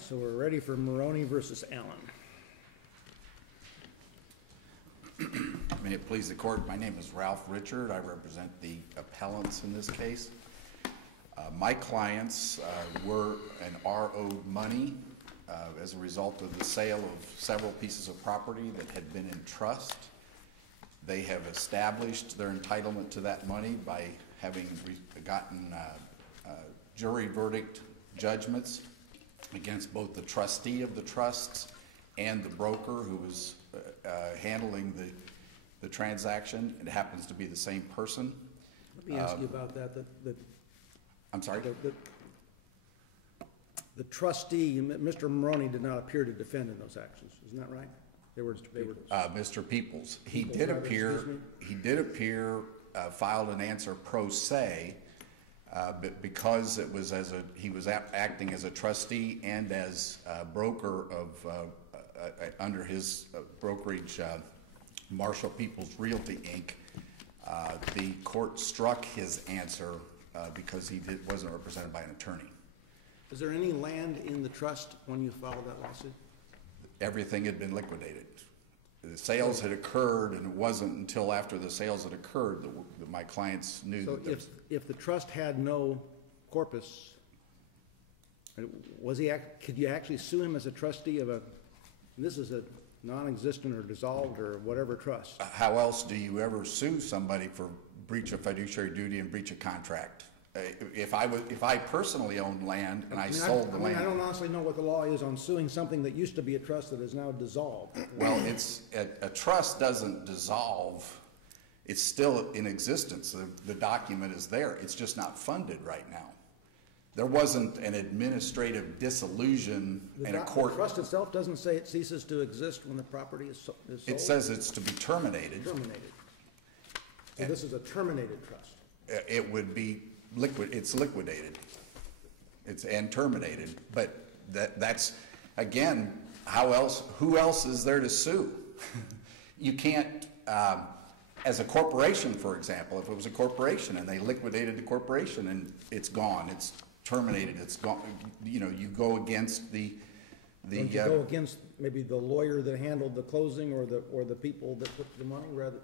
right, so we're ready for Maroney versus Allen. May it please the court, my name is Ralph Richard. I represent the appellants in this case. My clients were and are owed money as a result of the sale of several pieces of property that had been in trust. They have established their entitlement to that money by having gotten jury verdict judgments against both the trustee of the trusts and the broker who was handling the transaction. It happens to be the same person. Let me ask you about that. I'm sorry? The trustee, Mr. Maroney, did not appear to defend in those actions. Isn't that right? Mr. Peoples. He did appear, filed an answer pro se, but because it was he was acting as a trustee and as a broker of under his brokerage, Marshall Peoples Realty Inc. The court struck his answer because he wasn't represented by an attorney. Is there any land in the trust when you filed that lawsuit? Everything had been liquidated. The sales had occurred, and it wasn't until after the sales had occurred that my clients knew. So if the trust had no corpus, could you actually sue him as a trustee of a, this is a non-existent or dissolved or whatever trust? How else do you ever sue somebody for breach of fiduciary duty and breach of contract? If I personally owned land and I sold the land, I don't honestly know what the law is on suing something that used to be a trust that is now dissolved. Well, it's a trust doesn't dissolve. It's still in existence. The document is there. It's just not funded right now. There wasn't an administrative dissolution in a court. The trust itself doesn't say it ceases to exist when the property is sold? It says it's to be terminated. Terminated. So this is a terminated trust. It would be it's liquidated. It's and terminated. But that's again, who else is there to sue? You can't as a corporation, for example, if it was a corporation and they liquidated the corporation and it's gone, it's terminated, it's gone, you go against the Don't you go against maybe the lawyer that handled the closing or the people that put the money rather?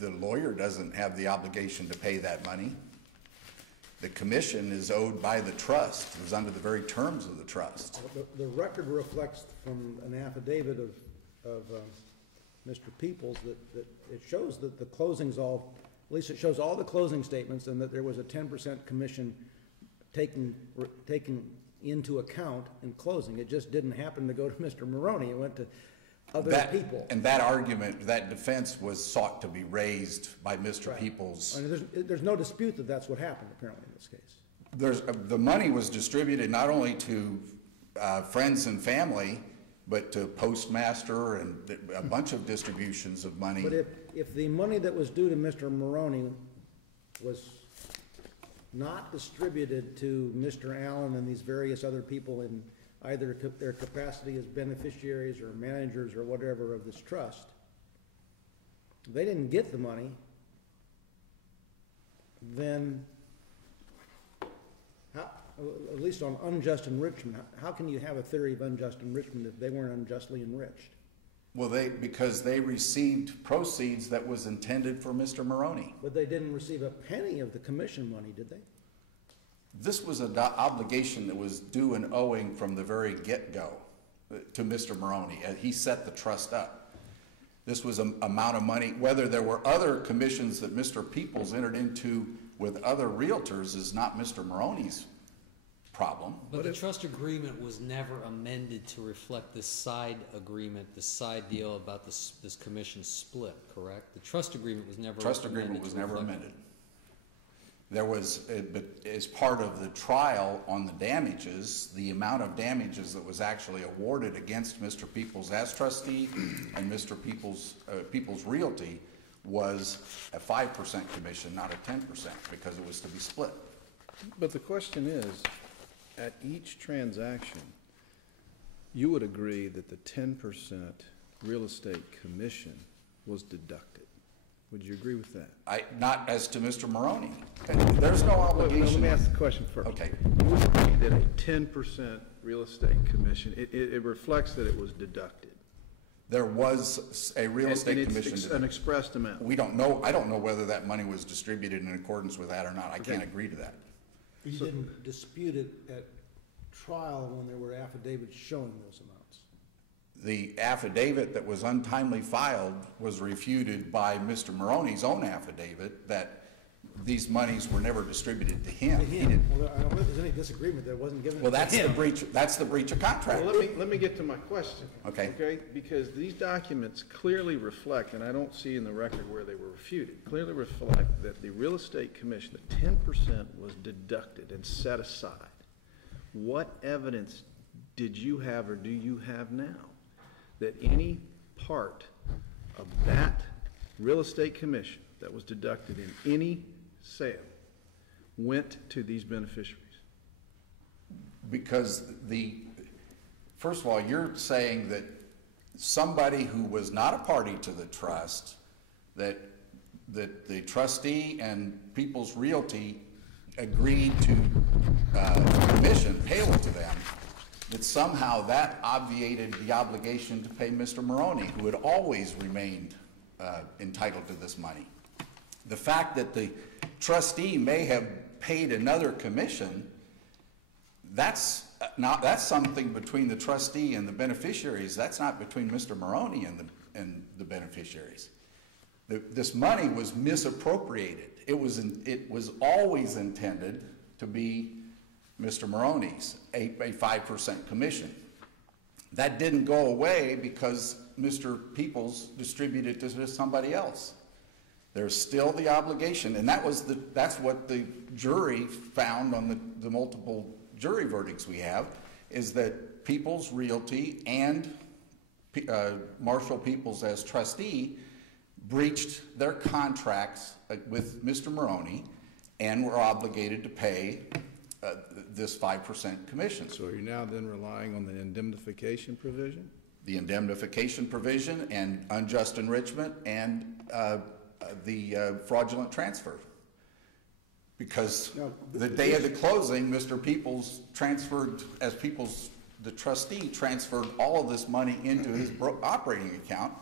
The lawyer doesn't have the obligation to pay that money. The commission is owed by the trust. It was under the very terms of the trust. The record reflects from an affidavit of Mr. Peoples that it shows that the closings at least it shows all the closing statements and that there was a 10% commission taken into account in closing. It just didn't happen to go to Mr. Maroney. It went to other people. And that argument, that defense was sought to be raised by Mr. Peoples. I mean, there's no dispute that that's what happened, apparently, in this case. The money was distributed not only to friends and family, but to postmaster and a bunch of distributions of money. But if the money that was due to Mr. Maroney was not distributed to Mr. Allen and these various other people in either their capacity as beneficiaries or managers or whatever of this trust, they didn't get the money, then at least on unjust enrichment, how can you have a theory of unjust enrichment if they weren't unjustly enriched? Well, because they received proceeds that was intended for Mr. Maroney. But they didn't receive a penny of the commission money, did they? This was an obligation that was due and owing from the very get-go to Mr. Maroney. He set the trust up. This was an amount of money. Whether there were other commissions that Mr. Peoples entered into with other realtors is not Mr. Maroney's problem. But the trust agreement was never amended to reflect this side agreement, this side deal about this commission split, correct? The trust agreement was never amended. There was, but as part of the trial on the damages, the amount of damages that was actually awarded against Mr. Peoples as trustee and Mr. Peoples Realty was a 5% commission, not a 10%, because it was to be split. But the question is, at each transaction, you would agree that the 10% real estate commission was deducted. Would you agree with that? Not as to Mr. Maroney. There's no obligation. Let me ask the question first. Okay. that a 10% real estate commission, it reflects that it was deducted. There was a real estate And commission. it's an expressed amount. We don't know, I don't know whether that money was distributed in accordance with that or not. I can't agree to that. You didn't dispute it at trial when there were affidavits showing those amounts. The affidavit that was untimely filed was refuted by Mr. Maroney's own affidavit that these monies were never distributed to him. To He him, didn't- well, I don't know if there's any disagreement that it wasn't given to Well, him. that's the breach of contract. Well, let me get to my question. Okay. Okay, because these documents clearly reflect, and I don't see in the record where they were refuted, clearly reflect that the real estate commission, the 10% was deducted and set aside. What evidence did you have or do you have now that any part of that real estate commission that was deducted in any sale went to these beneficiaries? Because first of all, you're saying that somebody who was not a party to the trust, that the trustee and People's Realty agreed to commission payable to them, that somehow that obviated the obligation to pay Mr. Maroney, who had always remained entitled to this money. The fact that the trustee may have paid another commission, that's something between the trustee and the beneficiaries. That's not between Mr. Maroney and the beneficiaries. This money was misappropriated. It was always intended to be Mr. Maroney's, a 5% commission. That didn't go away because Mr. Peoples distributed it to somebody else. There's still the obligation, and that's what the jury found on the multiple jury verdicts we have, is that People's Realty and Marshall Peoples as trustee breached their contracts with Mr. Maroney and were obligated to pay this 5% commission. So you're now then relying on the indemnification provision? The indemnification provision and unjust enrichment and the fraudulent transfer. Because the day of the closing, Mr. Peoples transferred, the trustee transferred all of this money into his operating account,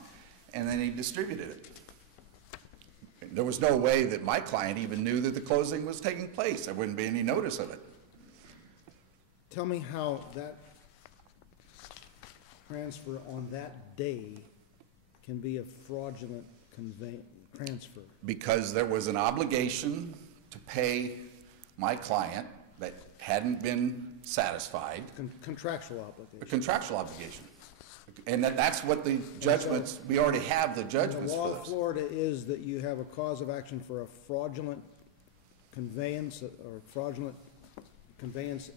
and then he distributed it. There was no way that my client even knew that the closing was taking place. There wouldn't be any notice of it. Tell me how that transfer on that day can be a fraudulent transfer. Because there was an obligation to pay my client that hadn't been satisfied. Contractual obligation. A contractual obligation. And that's what the judgments, we already have the judgments The for law of those. Florida is that you have a cause of action for a fraudulent conveyance or fraudulent conveyance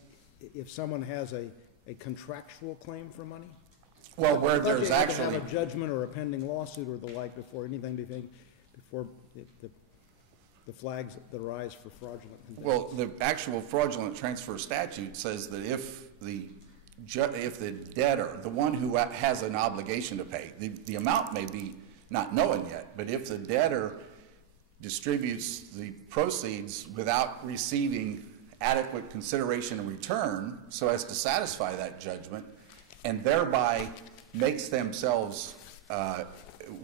if someone has a contractual claim for money? Well, where I thought there's you had to actually, have a judgment or a pending lawsuit or the like before the flags that arise for fraudulent conveyance. well, the actual fraudulent transfer statute says that if the debtor, the one who has an obligation to pay, the amount may be not known yet, but if the debtor distributes the proceeds without receiving adequate consideration and return so as to satisfy that judgment, and thereby makes themselves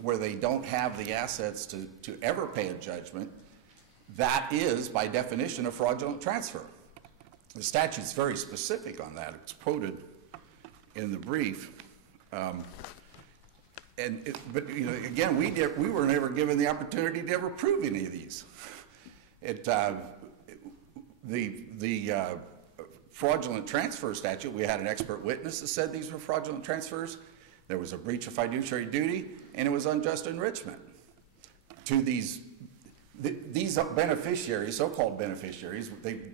where they don't have the assets to ever pay a judgment, that is, by definition, a fraudulent transfer. The statute's very specific on that. It's quoted in the brief. But you know, again, we were never given the opportunity to ever prove any of these. The fraudulent transfer statute, we had an expert witness that said these were fraudulent transfers. There was a breach of fiduciary duty, and it was unjust enrichment. To these beneficiaries, so-called beneficiaries,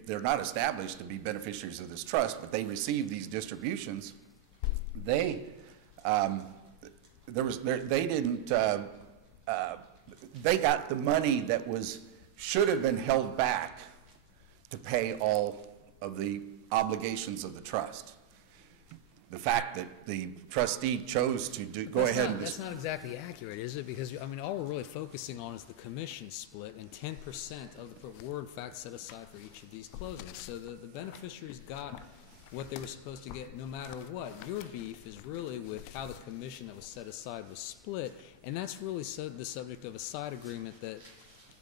they're not established to be beneficiaries of this trust, but they received these distributions. They got the money that should have been held back to pay all of the obligations of the trust. The fact that the trustee chose to go ahead and... That's not exactly accurate, is it? Because, I mean, all we're really focusing on is the commission split, and 10% of the were, in fact, set aside for each of these closings. So the beneficiaries got what they were supposed to get no matter what. Your beef is really with how the commission that was set aside was split, and that's really the subject of a side agreement that,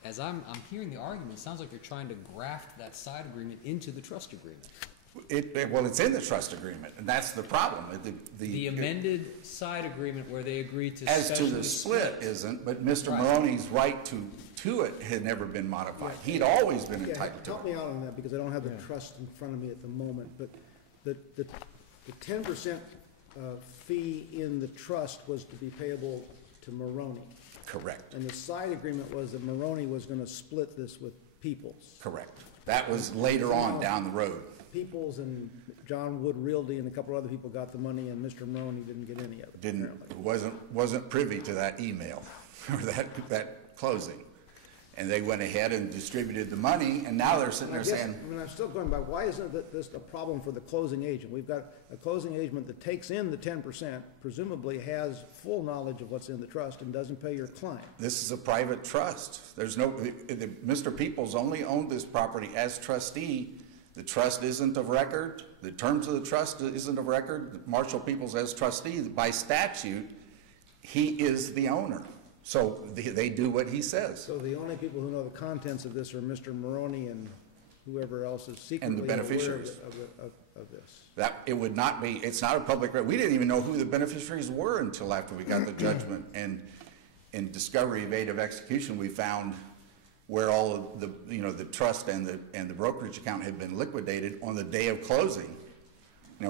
as I'm hearing the argument, it sounds like you're trying to graft that side agreement into the trust agreement. Well, it's in the trust agreement, and that's the problem. The amended side agreement where they agreed to As to specially the split isn't, but Mr. Right. Maroney's right to it had never been modified. He'd always been Yeah, entitled to help it. me out on that, because I don't have the trust in front of me at the moment, but the 10% fee in the trust was to be payable to Maroney. Correct, And the side agreement was that Maroney was gonna split this with Peoples. correct. That was later on down the road. Peoples and John Wood Realty and a couple other people got the money, and Mr. Maroney didn't get any of it. Wasn't privy to that email or that closing. And they went ahead and distributed the money, and now they're sitting there saying, I mean, I'm still going by, why isn't this a problem for the closing agent? We've got a closing agent that takes in the 10%, presumably has full knowledge of what's in the trust, and doesn't pay your client. this is a private trust. There's no, Mr. Peoples only owned this property as trustee. The trust isn't of record. The terms of the trust isn't of record. Marshall Peoples as trustee, by statute, he is the owner. So they do what he says. So the only people who know the contents of this are Mr. Maroney and whoever else is secretly And the aware beneficiaries. of this. That, it would not be, it's not a public record. We didn't even know who the beneficiaries were until after we got the judgment. And in discovery evasive execution, we found where all of the, the trust and the brokerage account had been liquidated on the day of closing.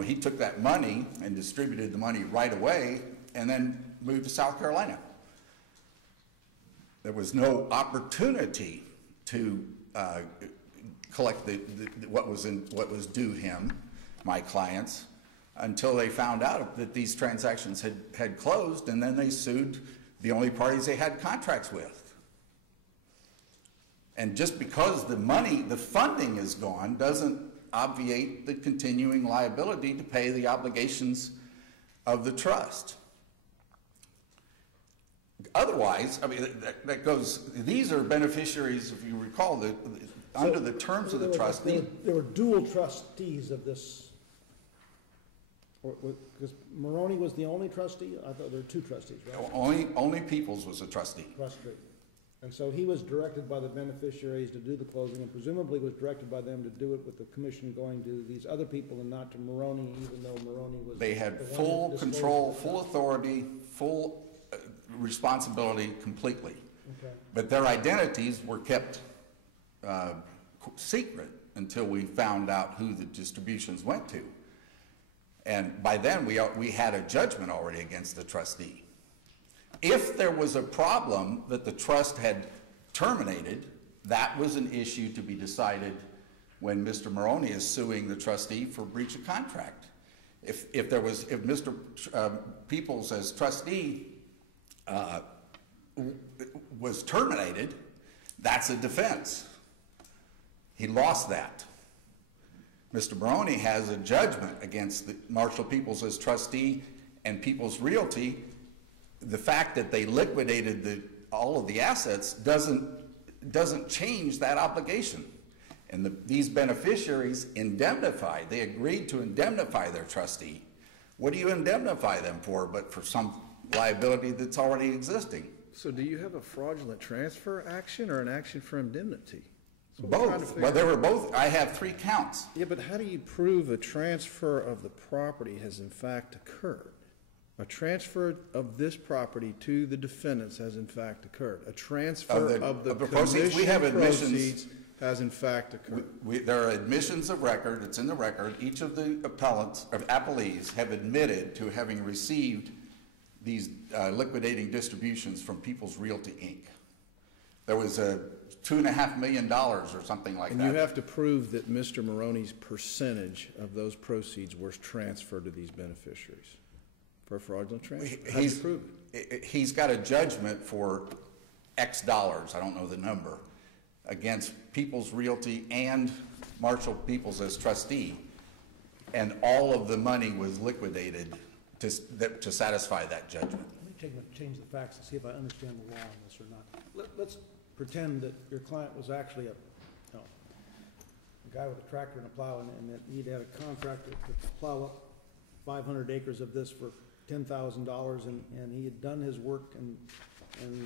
He took that money and distributed the money right away and then moved to South Carolina. There was no opportunity to collect what was due him, my clients, until they found out that these transactions had closed, and then they sued the only parties they had contracts with. And just because the funding is gone, doesn't obviate the continuing liability to pay the obligations of the trust. Otherwise, I mean, that goes, these are beneficiaries, if you recall, under the terms of the trust. There were dual trustees of this, because Maroney was the only trustee? I thought there were two trustees, right? Only Peoples was a trustee. Trustee. And so he was directed by the beneficiaries to do the closing, and presumably was directed by them to do it with the commission going to these other people and not to Maroney, even though Maroney was. They had the one full that control, disclosed full authority, full responsibility completely. Okay. But their identities were kept secret until we found out who the distributions went to. And by then, we had a judgment already against the trustee. If there was a problem that the trust had terminated, that was an issue to be decided when Mr. Maroney is suing the trustee for breach of contract. If Mr. Peoples as trustee was terminated, that's a defense. He lost that. Mr. Maroney has a judgment against Marshall Peoples as trustee and Peoples Realty. The fact that they liquidated all of the assets doesn't change that obligation. And these beneficiaries indemnified. They agreed to indemnify their trustee. What do you indemnify them for but for some liability that's already existing? So do you have a fraudulent transfer action or an action for indemnity? Both. Well, they were both. I have 3 counts. Yeah, but how do you prove a transfer of the property has in fact occurred? A transfer of this property to the defendants has in fact occurred. A transfer of the proceeds. We have admissions. proceeds has in fact occurred. There are admissions of record. It's in the record. Each of the appellees have admitted to having received these liquidating distributions from Peoples Realty, Inc. There was a $2.5 million or something like that. And you have to prove that Mr. Maroney's percentage of those proceeds was transferred to these beneficiaries for a fraudulent transfer. How do you prove it? He's got a judgment for X dollars, I don't know the number, against Peoples Realty and Marshall Peoples as trustee. And all of the money was liquidated to satisfy that judgment. Let me change the facts and see if I understand the law on this or not. Let's pretend that your client was actually a guy with a tractor and a plow, and that he'd had a contractor to plow up 500 acres of this for $10,000, and he had done his work, and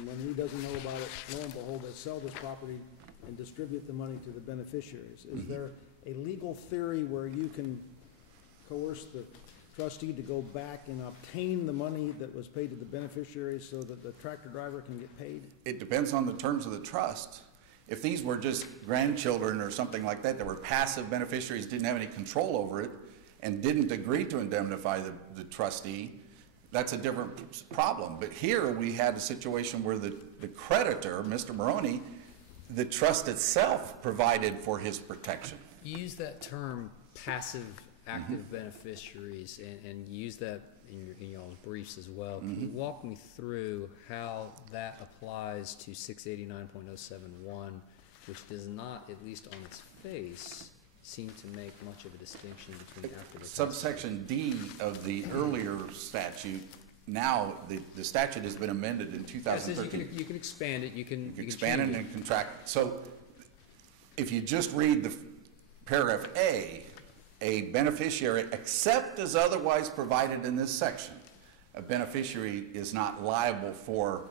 when he doesn't know about it, lo and behold, they sell this property and distribute the money to the beneficiaries. Is there a legal theory where you can coerce the trustee to go back and obtain the money that was paid to the beneficiaries so that the tractor driver can get paid? It depends on the terms of the trust. If these were just grandchildren or something like that were passive beneficiaries, didn't have any control over it, and didn't agree to indemnify the trustee, that's a different problem. But here we had a situation where the creditor, Mr. Maroney, the trust itself provided for his protection. You use that term passive active beneficiaries, and you use that in y'all's briefs as well. Can you walk me through how that applies to 689.071, which does not, at least on its face, seem to make much of a distinction between after the Subsection D of the earlier statute, now the statute has been amended in 2013. You can expand it, you can Expand it change and contract. So if you just read the paragraph a beneficiary, except as otherwise provided in this section, a beneficiary is not liable for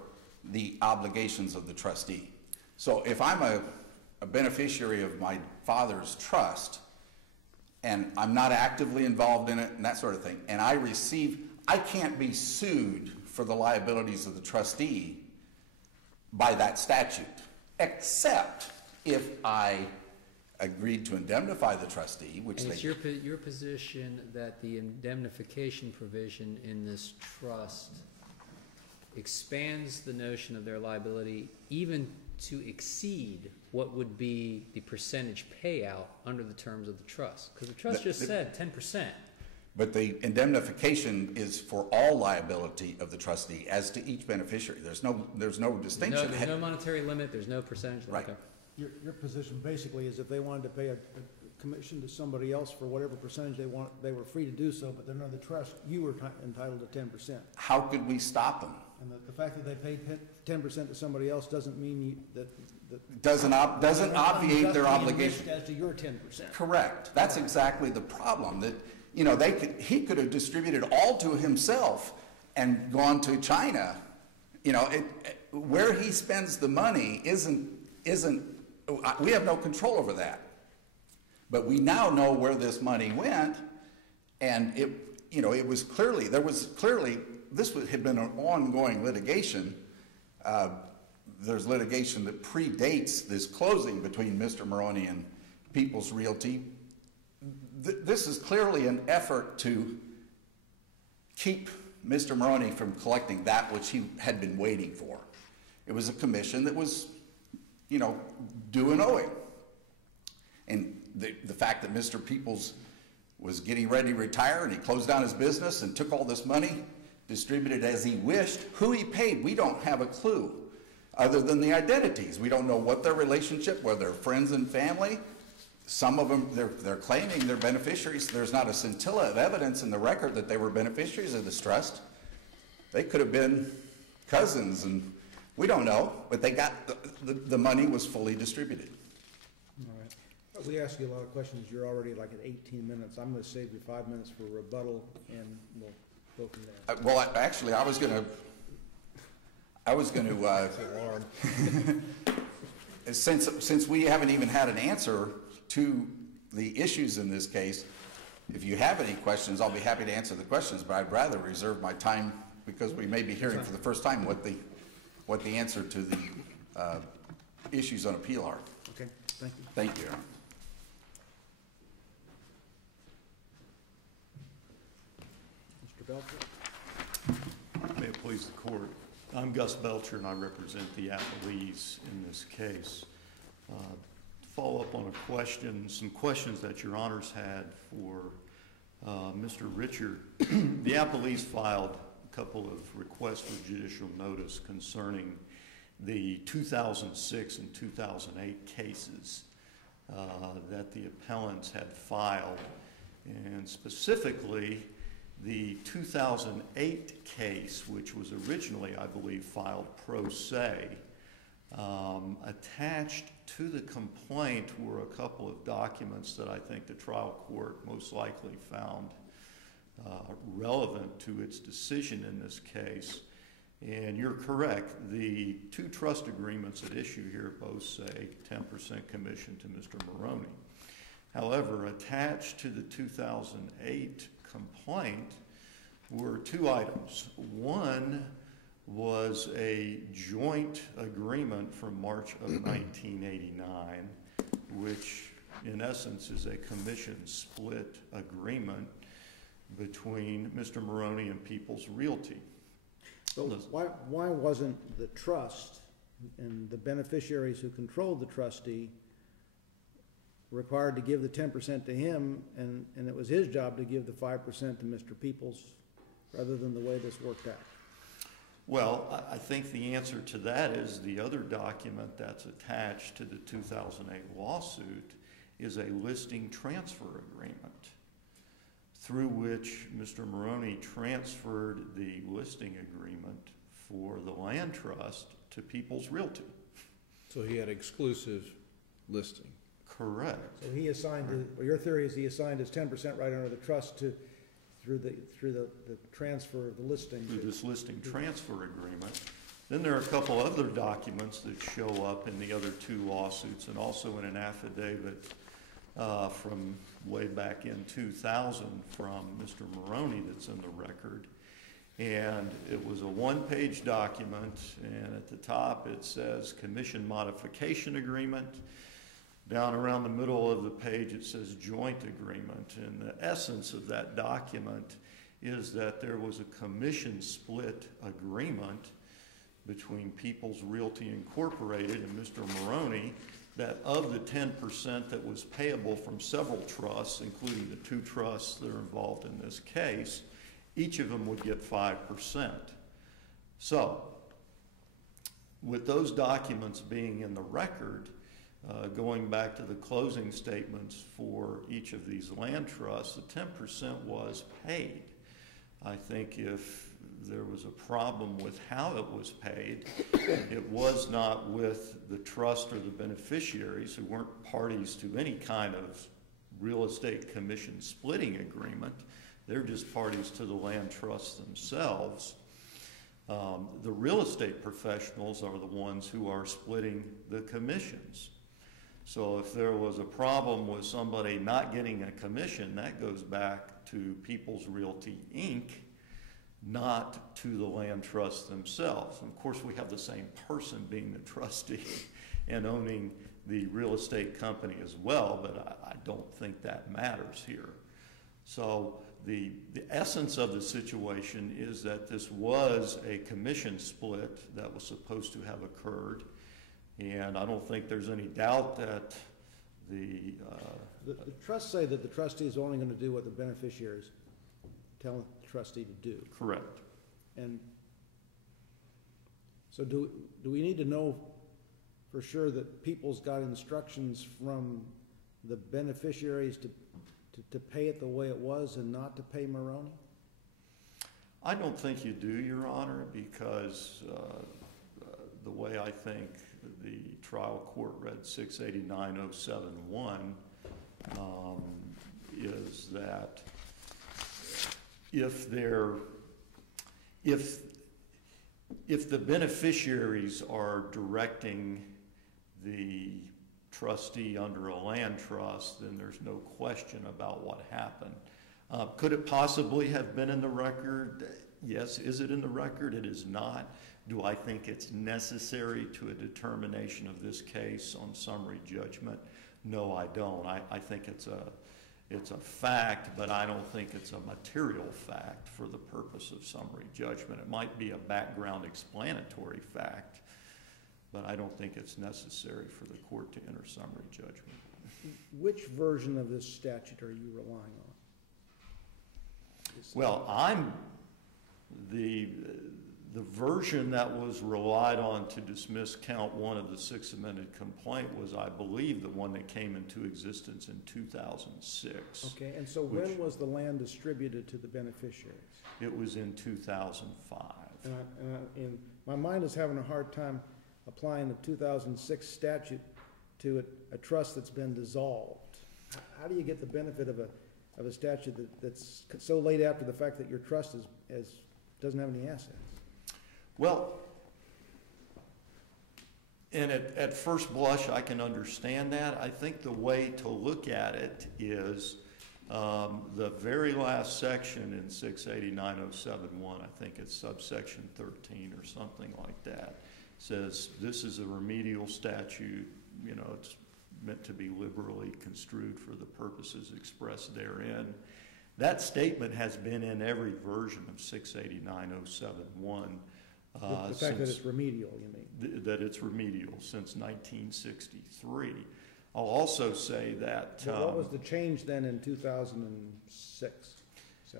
the obligations of the trustee. So if I'm a beneficiary of my father's trust, and I'm not actively involved in it and that sort of thing, and I can't be sued for the liabilities of the trustee by that statute, except if I agreed to indemnify the trustee, which And they... it's your position that the indemnification provision in this trust expands the notion of their liability even to exceed what would be the percentage payout under the terms of the trust? Because the trust just said 10%. But the indemnification is for all liability of the trustee as to each beneficiary. There's no distinction. There's no monetary limit, there's no percentage limit. Right. Okay. Your position basically is if they wanted to pay a commission to somebody else for whatever percentage they want, they were free to do so, but they're under the trust, you were entitled to 10%. How could we stop them? And the fact that they paid 10% to somebody else doesn't mean that Doesn't obviate their obligation. as to your 10%. Correct. That's exactly the problem. That he could have distributed all to himself and gone to China. Where he spends the money isn't. We have no control over that. But we now know where this money went, and it was clearly this had been an ongoing litigation. There's litigation that predates this closing between Mr. Maroney and People's Realty. This is clearly an effort to keep Mr. Maroney from collecting that which he had been waiting for. It was a commission that was, due and owing. And the fact that Mr. Peoples was getting ready to retire and he closed down his business and took all this money, distributed as he wished, who he paid, we don't have a clue. Other than the identities. We don't know what their relationship, whether they're friends and family. Some of them, they're claiming they're beneficiaries. There's not a scintilla of evidence in the record that they were beneficiaries of this trust. They could have been cousins, and we don't know, but they got, the money was fully distributed. All right. We asked you a lot of questions. You're already like at 18 minutes. I'm going to save you 5 minutes for rebuttal, and we'll go from there. Well, actually, I was going to since we haven't even had an answer to the issues in this case, if you have any questions, I'll be happy to answer the questions, but I'd rather reserve my time because we may be hearing for the first time what the answer to the issues on appeal are. Okay, thank you. Thank you, Your Honor. Mr. Belcher? May it please the court. I'm Gus Belcher, and I represent the appellees in this case. To follow up on some questions that Your Honors had for Mr. Richard, the appellees filed a couple of requests for judicial notice concerning the 2006 and 2008 cases that the appellants had filed, and specifically the 2008 case, which was originally, I believe, filed pro se, Attached to the complaint were a couple of documents that I think the trial court most likely found relevant to its decision in this case. And you're correct, the two trust agreements at issue here both say 10% commission to Mr. Maroney. However, attached to the 2008 complaint were two items. One was a joint agreement from March of 1989, which in essence is a commission split agreement between Mr. Maroney and People's Realty. So why wasn't the trust and the beneficiaries who controlled the trustee required to give the 10% to him, and it was his job to give the 5% to Mr. Peoples, rather than the way this worked out? Well, I think the answer to that is the other document that's attached to the 2008 lawsuit is a listing transfer agreement through which Mr. Maroney transferred the listing agreement for the land trust to People's Realty. So he had exclusive listing. Correct. So he assigned, or your theory is he assigned his 10% right under the trust to, through the transfer of the listing. Through this listing transfer agreement. Then there are a couple other documents that show up in the other two lawsuits and also in an affidavit from way back in 2000 from Mr. Maroney that's in the record. And it was a one-page document, and at the top it says commission modification agreement. Down around the middle of the page it says joint agreement, and the essence of that document is that there was a commission split agreement between People's Realty Incorporated and Mr. Maroney, that of the 10% that was payable from several trusts, including the two trusts that are involved in this case, each of them would get 5%. So, with those documents being in the record, going back to the closing statements for each of these land trusts, the 10% was paid. I think if there was a problem with how it was paid, it was not with the trust or the beneficiaries who weren't parties to any kind of real estate commission splitting agreement. They're just parties to the land trusts themselves. The real estate professionals are the ones who are splitting the commissions. So if there was a problem with somebody not getting a commission, that goes back to People's Realty, Inc., not to the land trusts themselves. And of course, we have the same person being the trustee and owning the real estate company as well, but I don't think that matters here. So the essence of the situation is that this was a commission split that was supposed to have occurred. And I don't think there's any doubt that the trusts say that the trustee is only going to do what the beneficiaries tell the trustee to do. Correct. And so do we need to know for sure that People's got instructions from the beneficiaries to pay it the way it was and not to pay Maroney? I don't think you do, Your Honor, because the way I think the trial court read 689.071 is that if the beneficiaries are directing the trustee under a land trust, then there's no question about what happened. Could it possibly have been in the record? Yes. Is it in the record? It is not. Do I think it's necessary to a determination of this case on summary judgment? No, I don't. I think it's a fact, but I don't think it's a material fact for the purpose of summary judgment. It might be a background explanatory fact, but I don't think it's necessary for the court to enter summary judgment. Which version of this statute are you relying on? Well, I'm the version that was relied on to dismiss count one of the sixth amended complaint was, I believe, the one that came into existence in 2006. Okay, and so when was the land distributed to the beneficiaries? It was in 2005. And my mind is having a hard time applying the 2006 statute to a trust that's been dissolved. How do you get the benefit of a statute that's so late after the fact that your trust doesn't have any assets? Well, and at first blush, I can understand that. I think the way to look at it is the very last section in 680-9071, I think it's subsection 13 or something like that, says this is a remedial statute, you know, it's meant to be liberally construed for the purposes expressed therein. That statement has been in every version of 680-9071. The fact that it's remedial, you mean? That it's remedial since 1963. I'll also say that... What was the change then in 2006?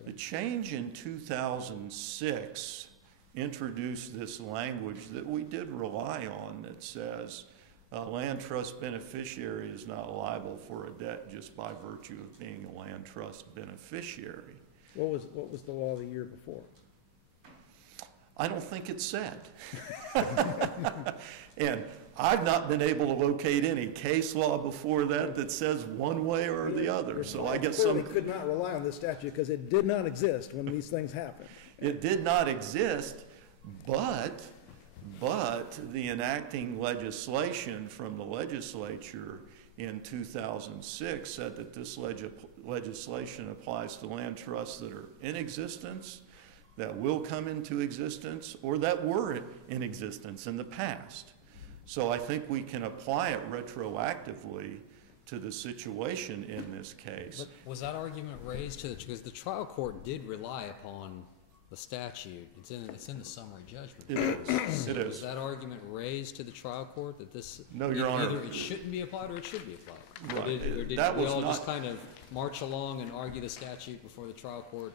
The change in 2006 introduced this language that we did rely on that says a land trust beneficiary is not liable for a debt just by virtue of being a land trust beneficiary. What was the law the year before? I don't think it's said. And I've not been able to locate any case law before that says one way or the other. So I guess some could not rely on this statute because it did not exist when these things happened. It did not exist, but the enacting legislation from the legislature in 2006 said that this legislation applies to land trusts that are in existence, that will come into existence, or that were in existence in the past. So I think we can apply it retroactively to the situation in this case. But was that argument raised to because the trial court did rely upon the statute? It's in the summary judgment. It is. So It is. Was that argument raised to the trial court that this No, Your Honor. either it shouldn't be applied or it should be applied? Right. Or did That we was all not- just kind of march along and argue the statute before the trial court,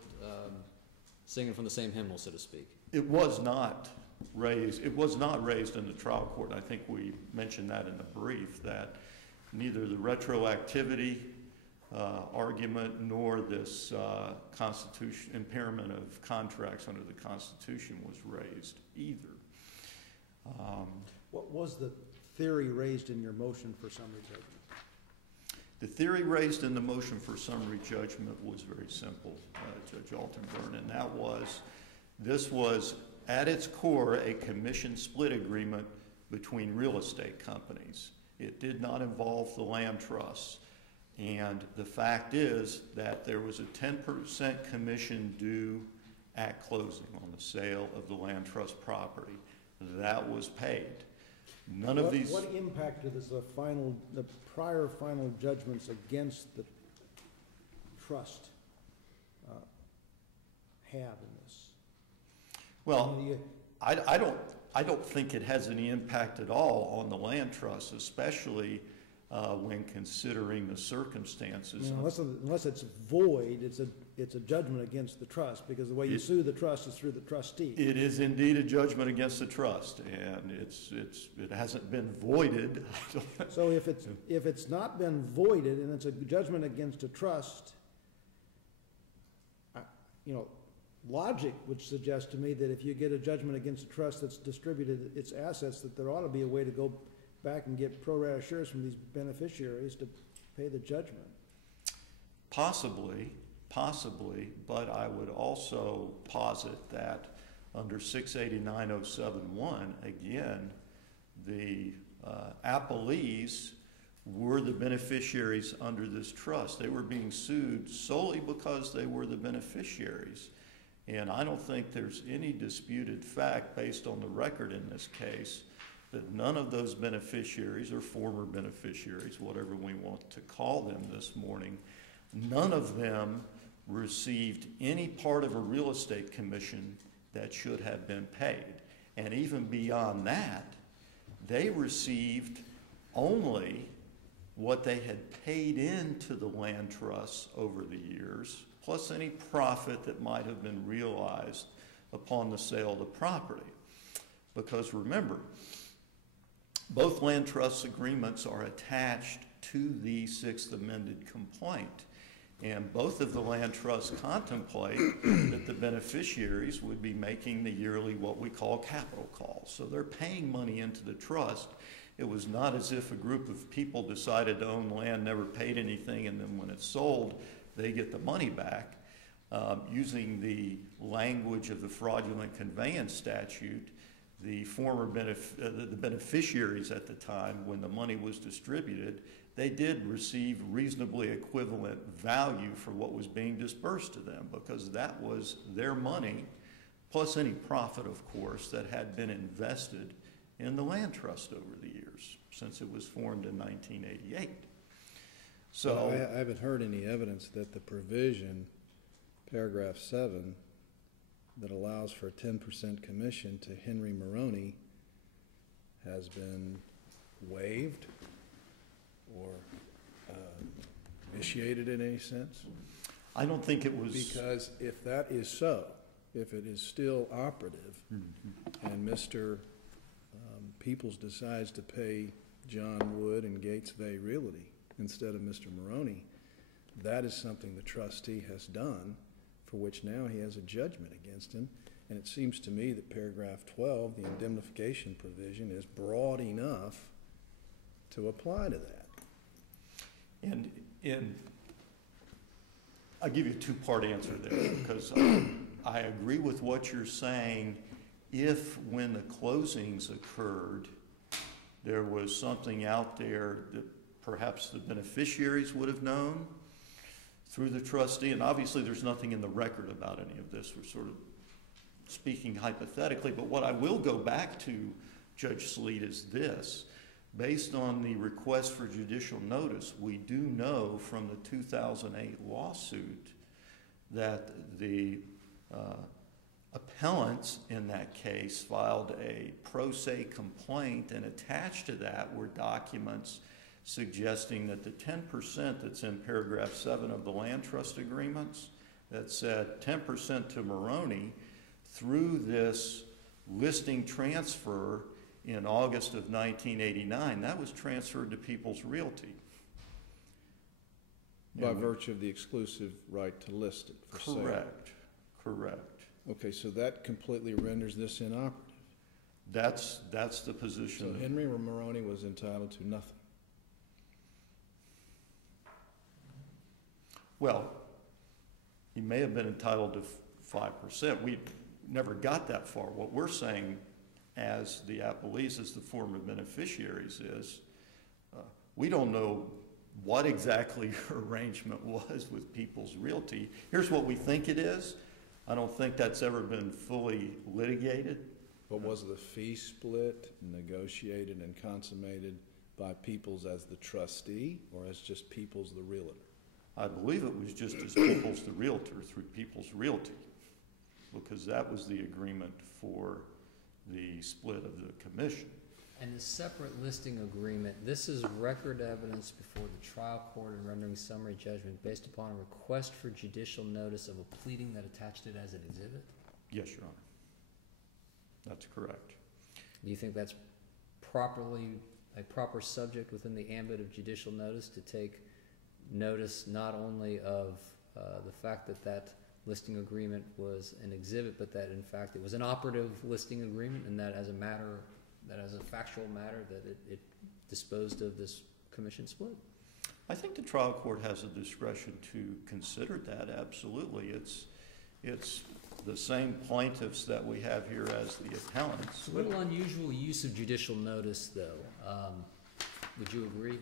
singing from the same hymnal, so to speak? It was not raised. It was not raised in the trial court. I think we mentioned that in the brief, that neither the retroactivity argument nor this impairment of contracts under the Constitution was raised either. What was the theory raised in your motion for summary judgment? The theory raised in the motion for summary judgment was very simple, Judge Altenburn, and that was, this was at its core a commission split agreement between real estate companies. It did not involve the land trusts. And the fact is that there was a 10% commission due at closing on the sale of the land trust property. That was paid. None of these... What impact does the prior final judgments against the trust have in this? Well, I don't think it has any impact at all on the land trust, especially when considering the circumstances. I mean, unless it's void, it's a judgment against the trust, because the way you sue the trust is through the trustee. It is indeed a judgment against the trust, and it hasn't been voided. So if it's not been voided and it's a judgment against a trust, logic would suggest to me that if you get a judgment against a trust that's distributed its assets, that there ought to be a way to go back and get pro rata shares from these beneficiaries to pay the judgment. Possibly, but I would also posit that under 680-9071, again, the appellees were the beneficiaries under this trust. They were being sued solely because they were the beneficiaries. And I don't think there's any disputed fact based on the record in this case that none of those beneficiaries or former beneficiaries, whatever we want to call them this morning, none of them received any part of a real estate commission that should have been paid. And even beyond that, they received only what they had paid into the land trusts over the years, plus any profit that might have been realized upon the sale of the property. Because remember, both land trust agreements are attached to the Sixth Amended Complaint. And both of the land trusts contemplate that the beneficiaries would be making the yearly what we call capital calls. So they're paying money into the trust. It was not as if a group of people decided to own land, never paid anything, and then when it's sold, they get the money back. Using the language of the fraudulent conveyance statute, the former the beneficiaries at the time when the money was distributed, they did receive reasonably equivalent value for what was being dispersed to them, because that was their money, plus any profit, of course, that had been invested in the land trust over the years, since it was formed in 1988. So I haven't heard any evidence that the provision, paragraph 7, that allows for a 10% commission to Henry Maroney has been waived or initiated in any sense? I don't think it was. Because if that is so, if it is still operative, and Mr. Peoples decides to pay John Wood and Gates Bay Realty instead of Mr. Maroney, that is something the trustee has done, for which now he has a judgment against him. And it seems to me that paragraph 12, the indemnification provision, is broad enough to apply to that. And I'll give you a two-part answer there, because I agree with what you're saying. If when the closings occurred, there was something out there that perhaps the beneficiaries would have known through the trustee, and obviously there's nothing in the record about any of this. We're sort of speaking hypothetically, but what I will go back to, Judge Sleet, is this. Based on the request for judicial notice, we do know from the 2008 lawsuit that the appellants in that case filed a pro se complaint, and attached to that were documents suggesting that the 10% that's in paragraph 7 of the land trust agreements that said 10% to Maroney through this listing transfer in August of 1989, that was transferred to People's Realty. By virtue of the exclusive right to list it for sale. Correct, correct. Okay, so that completely renders this inoperative. That's the position. So Henry Maroney was entitled to nothing. Well, he may have been entitled to 5%. We never got that far. What we're saying as the appellees, as the former beneficiaries, is we don't know what exactly your arrangement was with People's Realty. Here's what we think it is. I don't think that's ever been fully litigated. But was the fee split negotiated and consummated by Peoples as the trustee, or as just Peoples the realtor? I believe it was just as Peoples the realtor through People's Realty, because that was the agreement for the split of the commission. And the separate listing agreement, this is record evidence before the trial court in rendering summary judgment based upon a request for judicial notice of a pleading that attached it as an exhibit? Yes, Your Honor. That's correct. Do you think that's properly a proper subject within the ambit of judicial notice, to take notice not only of the fact that that listing agreement was an exhibit, but that in fact it was an operative listing agreement, and that as a matter, that as a factual matter, that it disposed of this commission split? I think the trial court has a discretion to consider that, absolutely. It's the same plaintiffs that we have here as the appellants. It's a little unusual use of judicial notice, though. Would you agree?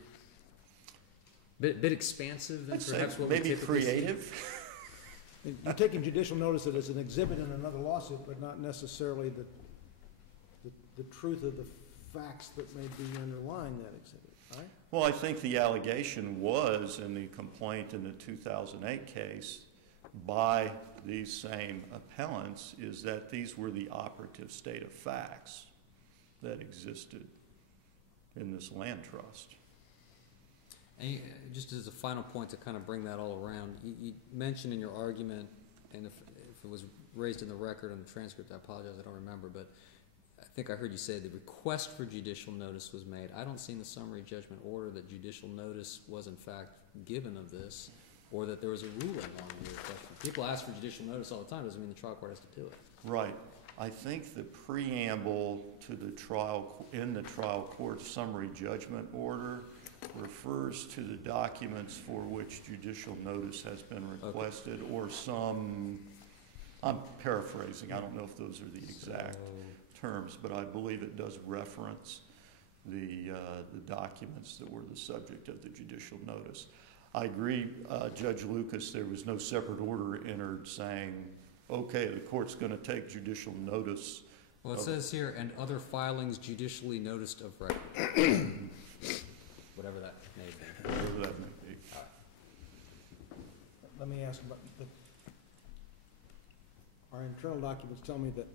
Bit expansive than perhaps what we maybe typically creative. see? You're taking judicial notice that it's an exhibit in another lawsuit, but not necessarily the truth of the facts that may be underlying that exhibit, right? Well, I think the allegation was in the complaint in the 2008 case by these same appellants is that these were the operative state of facts that existed in this land trust. And just as a final point to kind of bring that all around, you mentioned in your argument, and if it was raised in the record and the transcript, I apologize, I don't remember, but I think I heard you say the request for judicial notice was made. I don't see in the summary judgment order that judicial notice was in fact given of this. or that there was a ruling on your question. People ask for judicial notice all the time, doesn't mean the trial court has to do it. Right. I think the preamble to the trial, in the trial court summary judgment order refers to the documents for which judicial notice has been requested, or some, I'm paraphrasing, I don't know if those are the exact terms, but I believe it does reference the documents that were the subject of the judicial notice. I agree, Judge Lucas, there was no separate order entered saying, okay, the court's going to take judicial notice. Well, it says here, and other filings judicially noticed of record. Whatever that may be. Whatever that may be. Let me ask about our internal documents tell me that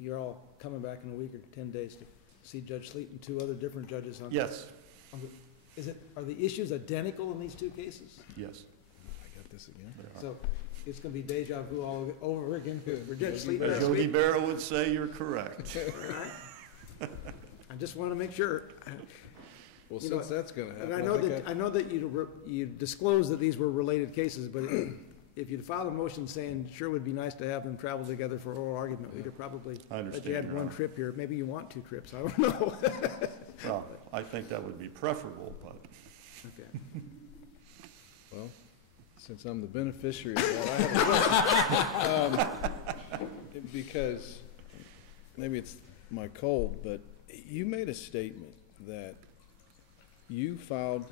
you're all coming back in a week or 10 days to see Judge Sleet and two other different judges on. Yes, Are the issues identical in these two cases? yes. I got this again. So it's gonna be deja vu all over again for Judge Sleet As next Yogi week? Berra would say, you're correct. I just wanna make sure. Well, You know, since that's gonna happen. And I know that you disclosed that these were related cases, but if you'd filed a motion saying, sure would be nice to have them travel together for oral argument, we'd have probably, I understand, but you had Your one Honor. trip here, maybe you want 2 trips, I don't know. Well, I think that would be preferable, but Okay. Well, since I'm the beneficiary of that, I have a question. Because, maybe it's my cold, but you made a statement that you filed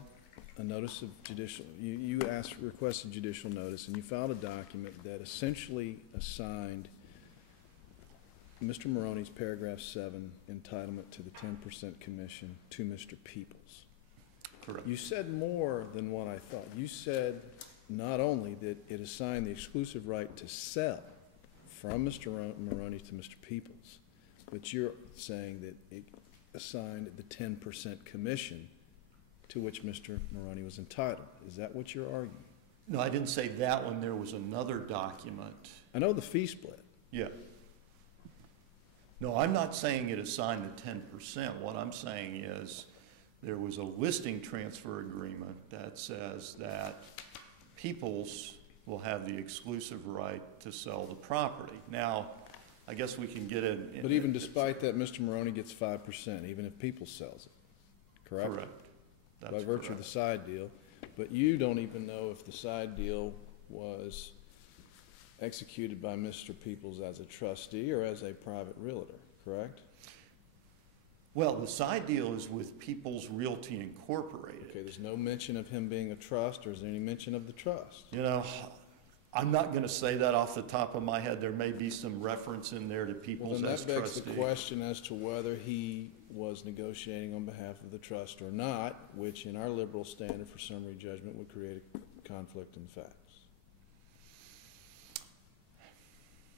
a notice of judicial, you requested judicial notice, and you filed a document that essentially assigned Mr. Maroney's paragraph 7 entitlement to the 10% commission to Mr. Peoples. correct. You said more than what I thought. You said not only that it assigned the exclusive right to sell from Mr. Maroney to Mr. Peoples, but you're saying that it assigned the 10% commission to which Mr. Maroney was entitled. Is that what you're arguing? No, I didn't say that one. There was another document. I know the fee split. Yeah. No, I'm not saying it assigned the 10%. What I'm saying is there was a listing transfer agreement that says that Peoples will have the exclusive right to sell the property. Now, I guess we can get in. But even despite that, Mr. Maroney gets 5%, even if Peoples sells it, correct? Correct. That's By virtue of the side deal. But you don't even know if the side deal was executed by Mr. Peoples as a trustee or as a private realtor, correct? Well, the side deal is with Peoples Realty Incorporated. Okay, there's no mention of him being a trust, or is there any mention of the trust? You know, I'm not going to say that off the top of my head. There may be some reference in there to Well, Peoples then as that begs trustee. the question as to whether he was negotiating on behalf of the trust or not, which in our liberal standard for summary judgment would create a conflict in facts.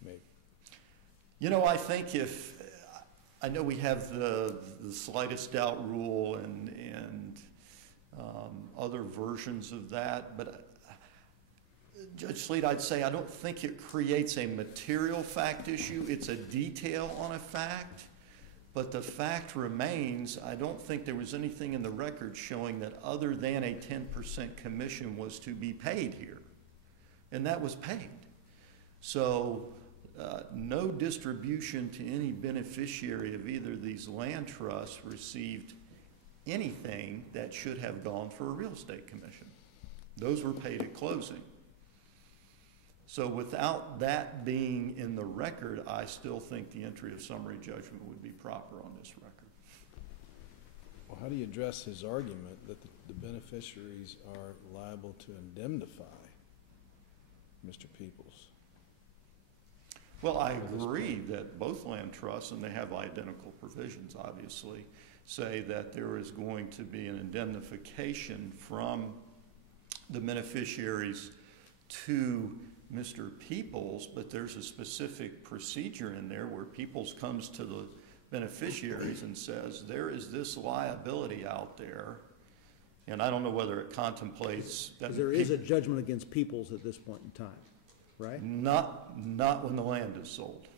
Maybe. You know, I think I know we have the slightest doubt rule and other versions of that, but Judge Sleet, I'd say I don't think it creates a material fact issue. It's a detail on a fact, but the fact remains, I don't think there was anything in the record showing that other than a 10% commission was to be paid here, and that was paid. So no distribution to any beneficiary of either of these land trusts received anything that should have gone for a real estate commission. Those were paid at closing. So without that being in the record, I still think the entry of summary judgment would be proper on this record. Well, how do you address his argument that the beneficiaries are liable to indemnify Mr. Peoples? Well, I agree that both land trusts, and they have identical provisions, obviously, say that there is going to be an indemnification from the beneficiaries to Mr. Peoples, but there's a specific procedure in there where Peoples comes to the beneficiaries and says, there is this liability out there, and I don't know whether it contemplates that. Because there is a judgment against Peoples at this point in time, right? Not when the land is sold.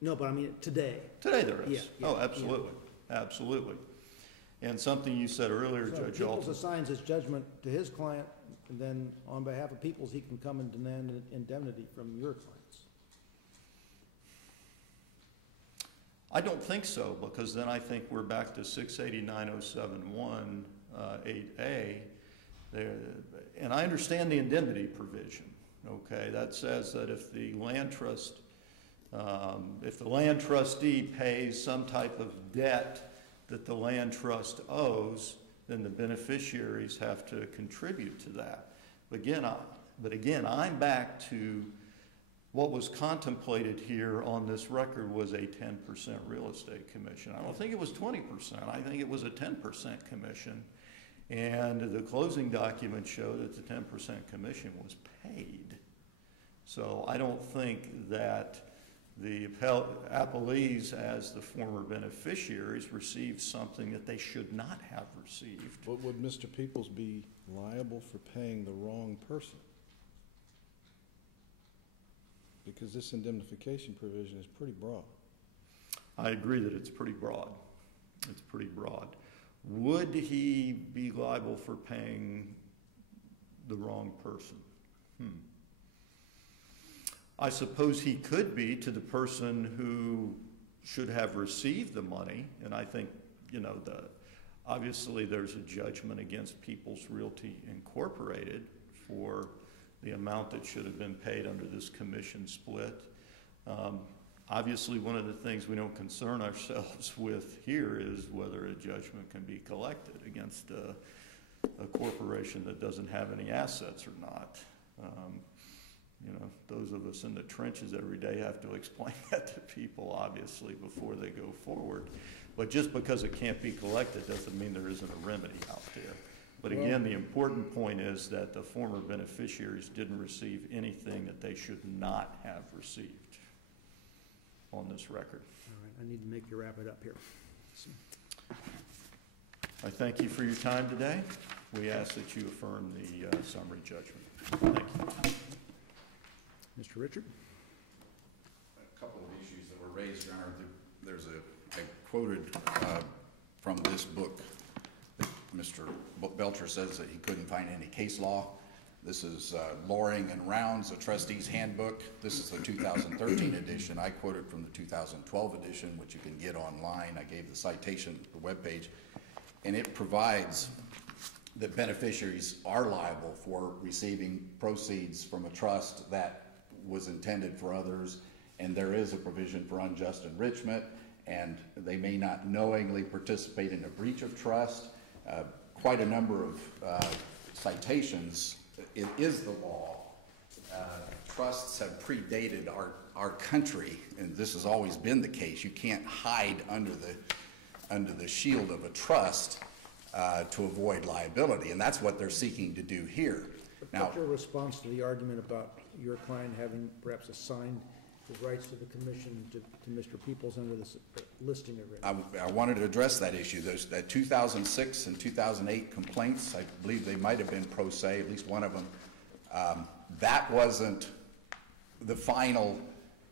No, but I mean today. Today there is. Yeah, Oh, absolutely, absolutely. And something you said earlier, So Judge Peoples Alton. assigns his judgment to his client, and then on behalf of Peoples, he can come and demand indemnity from your clients. I don't think so, because then I think we're back to 689.071, 8A. There, and I understand the indemnity provision, okay? That says that if the land trustee pays some type of debt that the land trust owes, then the beneficiaries have to contribute to that. But again, I'm back to what was contemplated here on this record was a 10% real estate commission. I don't think it was 20%. I think it was a 10% commission. And the closing documents show that the 10% commission was paid. So I don't think that the appellees, as the former beneficiaries, received something that they should not have received. But would Mr. Peoples be liable for paying the wrong person? Because this indemnification provision is pretty broad. I agree that it's pretty broad. It's pretty broad. Would he be liable for paying the wrong person? I suppose he could be to the person who should have received the money, and I think, you know, obviously there's a judgment against Peoples Realty Incorporated for the amount that should have been paid under this commission split. Obviously, one of the things we don't concern ourselves with here is whether a judgment can be collected against a corporation that doesn't have any assets or not. You know, those of us in the trenches every day have to explain that to people, obviously, before they go forward. But just because it can't be collected doesn't mean there isn't a remedy out there. But again, the important point is that the former beneficiaries didn't receive anything that they should not have received on this record. All right, I need to make you wrap it up here. I thank you for your time today. We ask that you affirm the summary judgment. Thank you. Mr. Richard? A couple of issues that were raised, Your Honor. I quoted from this book that Mr. Belcher says that he couldn't find any case law. This is Loring and Rounds, a trustee's handbook. This is the 2013 edition. I quoted from the 2012 edition, which you can get online. I gave the citation, the webpage, and it provides that beneficiaries are liable for receiving proceeds from a trust that was intended for others, and there is a provision for unjust enrichment, and they may not knowingly participate in a breach of trust. Quite a number of citations. It is the law. Trusts have predated our country, and this has always been the case. You can't hide under the shield of a trust to avoid liability, and that's what they're seeking to do here. What's your response to the argument about your client having perhaps assigned his rights to the commission to Mr. Peoples under this listing agreement? I wanted to address that issue. Those 2006 and 2008 complaints, I believe they might have been pro se, at least one of them. That wasn't the final,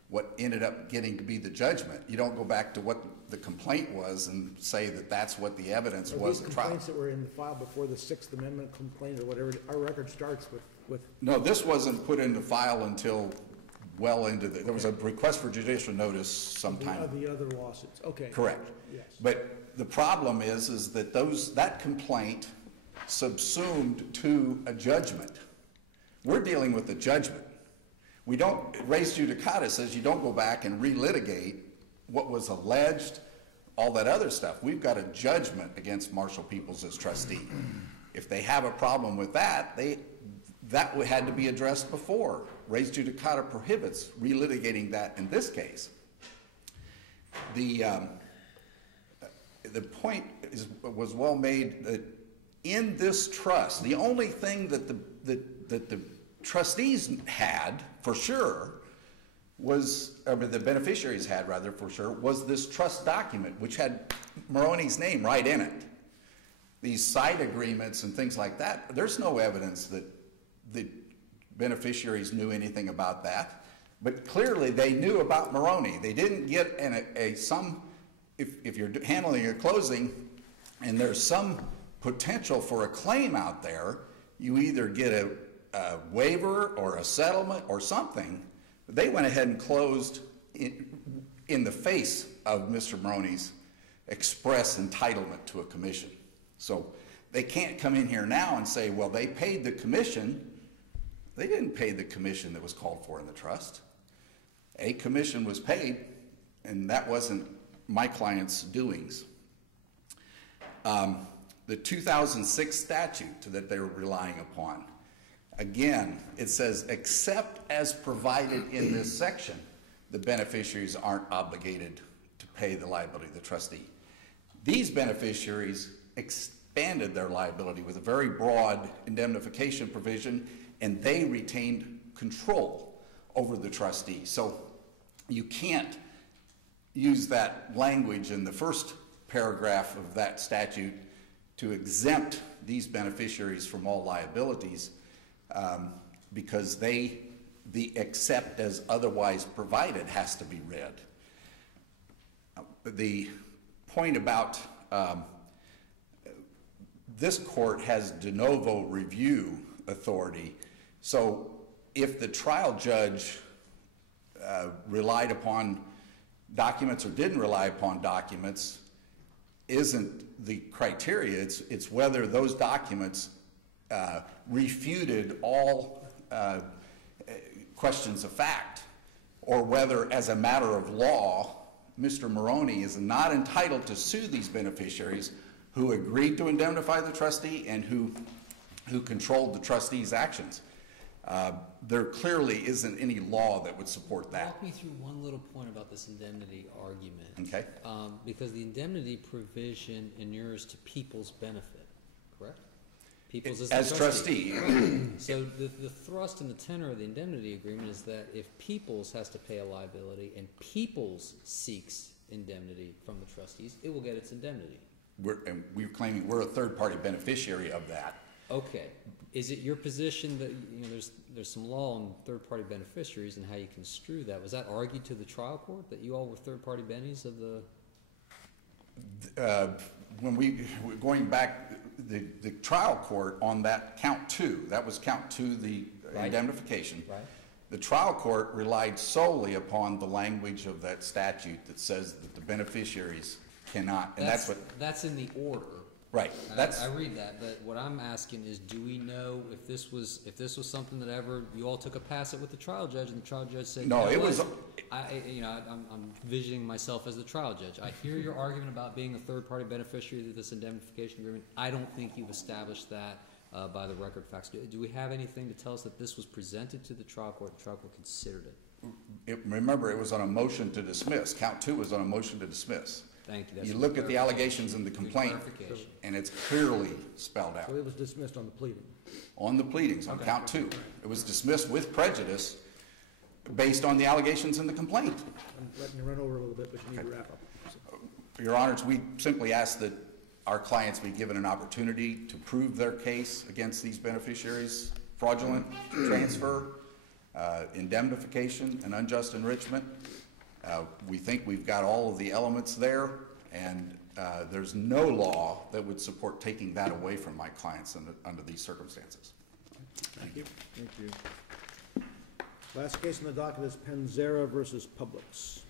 what ended up getting to be the judgment. You don't go back to what the complaint was and say that that's what the evidence was. These complaints that were in the file before the Sixth Amendment complaint or whatever, our record starts with. No, this wasn't put in the file until well into there was a request for judicial notice sometime. Of the other lawsuits, okay. Correct. Yes. But the problem is that that complaint subsumed to a judgment. We're dealing with the judgment. We don't, res judicata says you don't go back and relitigate what was alleged, all that other stuff. We've got a judgment against Marshall Peoples as trustee. If they have a problem with that, that had to be addressed before. Res judicata prohibits relitigating that in this case. The point was well made that in this trust, the only thing that the trustees had for sure was, or the beneficiaries had rather for sure, was this trust document which had Maroney's name right in it. These side agreements and things like that, there's no evidence that the beneficiaries knew anything about that, but clearly they knew about Maroney. They didn't get if you're handling a closing and there's some potential for a claim out there, you either get a waiver or a settlement or something. They went ahead and closed in the face of Mr. Maroney's express entitlement to a commission. So they can't come in here now and say, well, they paid the commission. They didn't pay the commission that was called for in the trust. A commission was paid, and that wasn't my client's doings. The 2006 statute that they were relying upon, again, it says, except as provided in this section, the beneficiaries aren't obligated to pay the liability of the trustee. These beneficiaries expanded their liability with a very broad indemnification provision, and they retained control over the trustee. So you can't use that language in the first paragraph of that statute to exempt these beneficiaries from all liabilities, because the except as otherwise provided has to be read. The point about this court has de novo review authority, so if the trial judge relied upon documents or didn't rely upon documents isn't the criteria. It's whether those documents refuted all questions of fact, or whether, as a matter of law, Mr. Maroney is not entitled to sue these beneficiaries who agreed to indemnify the trustee and who controlled the trustee's actions. There clearly isn't any law that would support that. Walk me through one little point about this indemnity argument. Okay. Because the indemnity provision inures to people's benefit, correct? People's as trustee. So the thrust and the tenor of the indemnity agreement is that if Peoples has to pay a liability and Peoples seeks indemnity from the trustees, it will get its indemnity. And we're claiming we're a third-party beneficiary of that. Okay. Is it your position that, you know, there's some law on third-party beneficiaries and how you construe that? Was that argued to the trial court that you all were third-party bennies of the? When going back, the trial court on that count 2, that was count 2, the Right. indemnification. Right. The trial court relied solely upon the language of that statute that says that the beneficiaries cannot, and That's in the order. right. I read that, but what I'm asking is, do we know if this was something that ever you all took a pass at with the trial judge, and the trial judge said, No, you know it was. what? I'm visioning myself as the trial judge. I hear your argument about being a third-party beneficiary of this indemnification agreement. I don't think you've established that by the record facts. Do we have anything to tell us that this was presented to the trial court? The trial court considered it. Remember, it was on a motion to dismiss. Count 2 was on a motion to dismiss. Thank you. That's You a look at the clarification. allegations in the complaint, Clarification. and it's clearly spelled out. So it was dismissed on the pleading. On the pleadings, on Okay. count 2. It was dismissed with prejudice based on the allegations in the complaint. I'm letting you run over a little bit, but you need to wrap up. Your Honors, we simply ask that our clients be given an opportunity to prove their case against these beneficiaries, fraudulent transfer, indemnification, and unjust enrichment. We think we've got all of the elements there, and there's no law that would support taking that away from my clients under these circumstances. Thank you. Thank you. Last case on the docket is Panzera versus Publix.